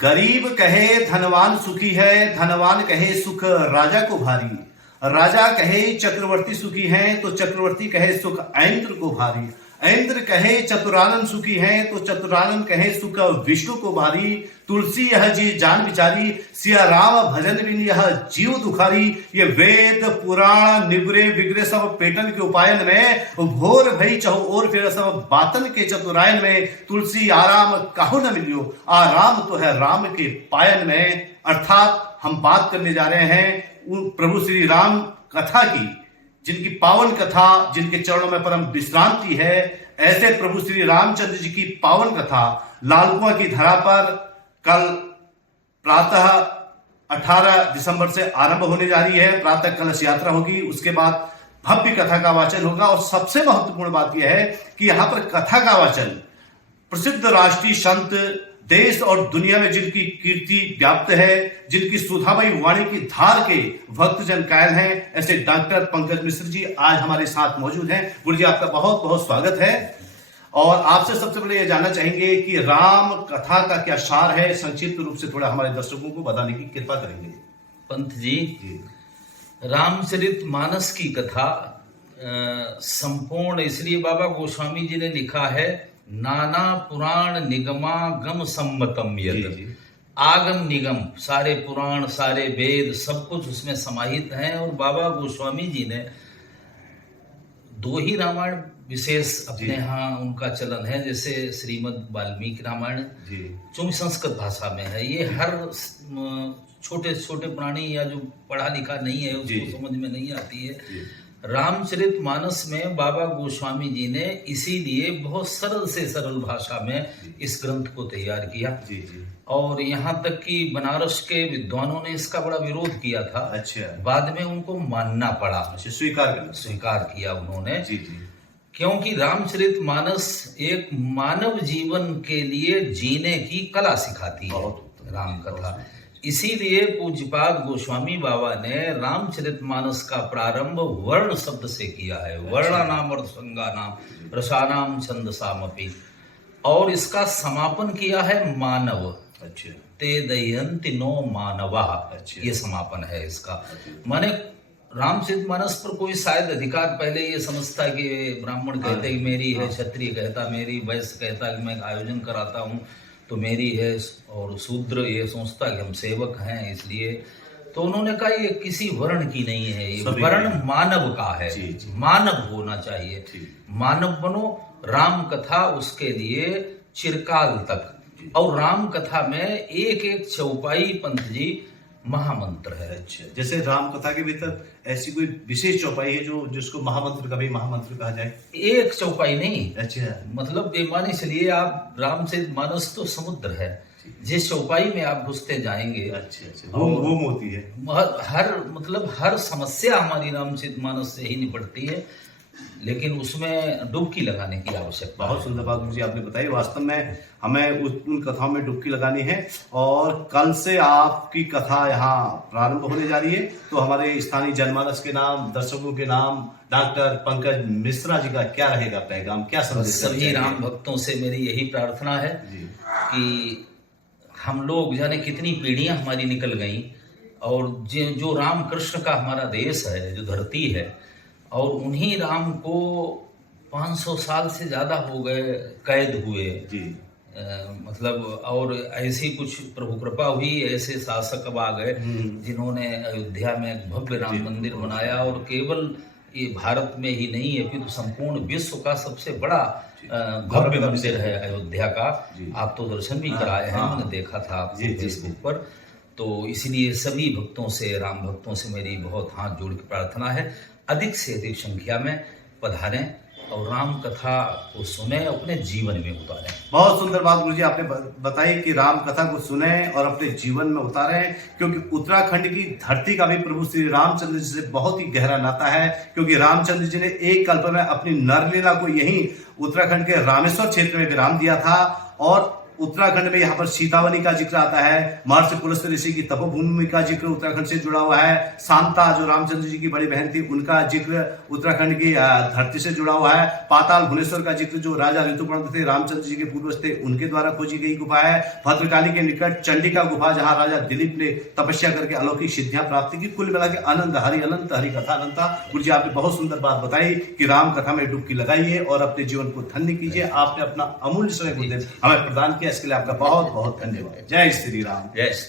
गरीब कहे धनवान सुखी है, धनवान कहे सुख राजा को भारी, राजा कहे चक्रवर्ती सुखी है तो चक्रवर्ती कहे सुख ऐन्द्र को भारी, ऐन्द्र कहे चतुरानन सुखी है तो चतुरानन कहे सुख विष्णु को भारी। तुलसी यह जी जान बिचारी, सिया राम भजन बिन यह जीव दुखारी। ये वेद पुराण निगरे बिगरे सब पेटन के उपायन में, भोर भई चहु और फिर सब बातन के चतुरायन में। तुलसी आराम काहू न मिलियो, आराम तो है राम के पायन में। अर्थात हम बात करने जा रहे हैं प्रभु श्री राम कथा की, जिनकी पावन कथा, जिनके चरणों में परम विश्रांति है। ऐसे प्रभु श्री रामचंद्र जी की पावन कथा लालकुआं की धरा पर कल प्रातः 18 दिसंबर से आरंभ होने जा रही है। प्रातः कलश यात्रा होगी, उसके बाद भव्य कथा का वाचन होगा। और सबसे महत्वपूर्ण बात यह है कि यहां पर कथा का वाचन प्रसिद्ध राष्ट्रीय संत, देश और दुनिया में जिनकी कीर्ति व्याप्त है, जिनकी सुधामयी वाणी की धार के भक्तजन कायल हैं, ऐसे डॉक्टर पंकज मिश्र जी आज हमारे साथ मौजूद हैं। गुरु जी, आपका बहुत बहुत स्वागत है। और आपसे सबसे पहले ये जानना चाहेंगे कि राम कथा का क्या सार है, संक्षिप्त रूप से थोड़ा हमारे दर्शकों को बताने की कृपा करेंगे। पंत जी, रामचरित मानस की कथा संपूर्ण इसलिए बाबा गोस्वामी जी ने लिखा है, नाना पुराण निगमा गम सम्मतम यद। आगम निगम सारे पुराण, सारे वेद, सब कुछ उसमें समाहित हैं। और बाबा गोस्वामी जी ने दो ही रामायण विशेष अपने यहाँ उनका चलन है, जैसे श्रीमद् वाल्मीकि रामायण जो संस्कृत भाषा में है। ये हर छोटे छोटे प्राणी या जो पढ़ा लिखा नहीं है उसको समझ में नहीं आती है। रामचरित मानस में बाबा गोस्वामी जी ने इसीलिए बहुत सरल से सरल भाषा में इस ग्रंथ को तैयार किया। और यहाँ तक कि बनारस के विद्वानों ने इसका बड़ा विरोध किया था। अच्छा। बाद में उनको मानना पड़ा, स्वीकार किया उन्होंने। क्योंकि रामचरित मानस एक मानव जीवन के लिए जीने की कला सिखाती है राम कथा। इसीलिए पूज्यपाद गोस्वामी बाबा ने रामचरितमानस का प्रारंभ वर्ण शब्द से किया है। वर्णानाम अर्थसंगानाम रसानाम छंदसामपि। और इसका समापन किया है मानव। अच्छा। ते दयंति नो मानवा। ये समापन है इसका। माने रामचरितमानस पर कोई शायद अधिकार पहले ये समझता कि ब्राह्मण कहते कि मेरी है, क्षत्रिय कहता मेरी, वैश्य कहता कि मैं आयोजन कराता हूँ तो मेरी है, और शूद्र ये सोचता कि हम सेवक हैं इसलिए। तो उन्होंने कहा ये किसी वर्ण की नहीं है, ये वर्ण मानव का है। मानव होना चाहिए, मानव बनो। राम कथा उसके लिए चिरकाल तक। और राम कथा में एक एक चौपाई पंत जी महामंत्र है। अच्छा, जैसे राम कथा के भीतर ऐसी कोई विशेष चौपाई है जो जिसको महामंत्र का भी महामंत्र कहा जाए? एक चौपाई नहीं। अच्छा। मतलब बेमानी चलिए आप, रामचरित मानस तो समुद्र है, जिस चौपाई में आप घुसते जाएंगे वो होती है। हर समस्या हमारी रामचरित मानस से ही निपटती है, लेकिन उसमें डुबकी लगाने की आवश्यकता। बहुत सुंदर बात मुझे आपने बताई। वास्तव में हमें उन कथाओं में डुबकी लगानी है। और कल से आपकी कथा यहाँ प्रारंभ होने जा रही है, तो हमारे स्थानीय जनमानस के नाम, दर्शकों के नाम, डॉक्टर पंकज मिश्रा जी का क्या रहेगा पैगाम, क्या संदेश? सभी राम भक्तों से मेरी यही प्रार्थना है कि हम लोग जाने कितनी पीढ़ियां हमारी निकल गई, और जो राम कृष्ण का हमारा देश है, जो धरती है, और उन्हीं राम को 500 साल से ज्यादा हो गए कैद हुए। और ऐसी कुछ प्रभु कृपा हुई, ऐसे शासक अब आ गए जिन्होंने अयोध्या में एक भव्य राम मंदिर बनाया। और केवल ये भारत में ही नहीं है, फिर संपूर्ण विश्व का सबसे बड़ा भव्य मंदिर है अयोध्या का। आप तो दर्शन भी कराए हैं, मैंने देखा था फेसबुक पर। तो इसलिए सभी भक्तों से, राम भक्तों से मेरी बहुत हाथ जोड़ के प्रार्थना है, अधिक से अधिक संख्या में पधारें और राम कथा को सुने, अपने जीवन में उतारें। बहुत सुंदर बात गुरु जी आपने बताई कि राम कथा को सुने और अपने जीवन में उतारें, क्योंकि उत्तराखंड की धरती का भी प्रभु श्री रामचंद्र जी से बहुत ही गहरा नाता है। क्योंकि रामचंद्र जी ने एक कल्प में अपनी नरलीला को यहीं उत्तराखंड के रामेश्वर क्षेत्र में विराम दिया था। और उत्तराखंड में यहाँ पर सीतावनी का जिक्र आता है, महर्षि पुलस्त्य ऋषि की तपोभूमि का जिक्र उत्तराखंड से जुड़ा हुआ है, शांता जो रामचंद्र जी की बड़ी बहन थी उनका जिक्र उत्तराखंड की धरती से जुड़ा हुआ है, पाताल भुवनेश्वर का जिक्र जो राजा ऋतुपर्ण थे रामचंद्र जी के पूर्वज थे उनके द्वारा खोजी गई गुफा है, भद्रकाली के निकट चंडिका गुफा जहां राजा दिलीप ने तपस्या करके अलौकिक सिद्धियां प्राप्त की। कुल मिला के अनंत हरि कथा अनंता। गुरु जी आपने बहुत सुंदर बात बताई कि राम कथा में डुबकी लगाइए और अपने जीवन को धन्य कीजिए। आपने अपना अमूल्य समय हमें प्रदान किया, इसके लिए आपका बहुत बहुत धन्यवाद। जय श्री राम। जय श्री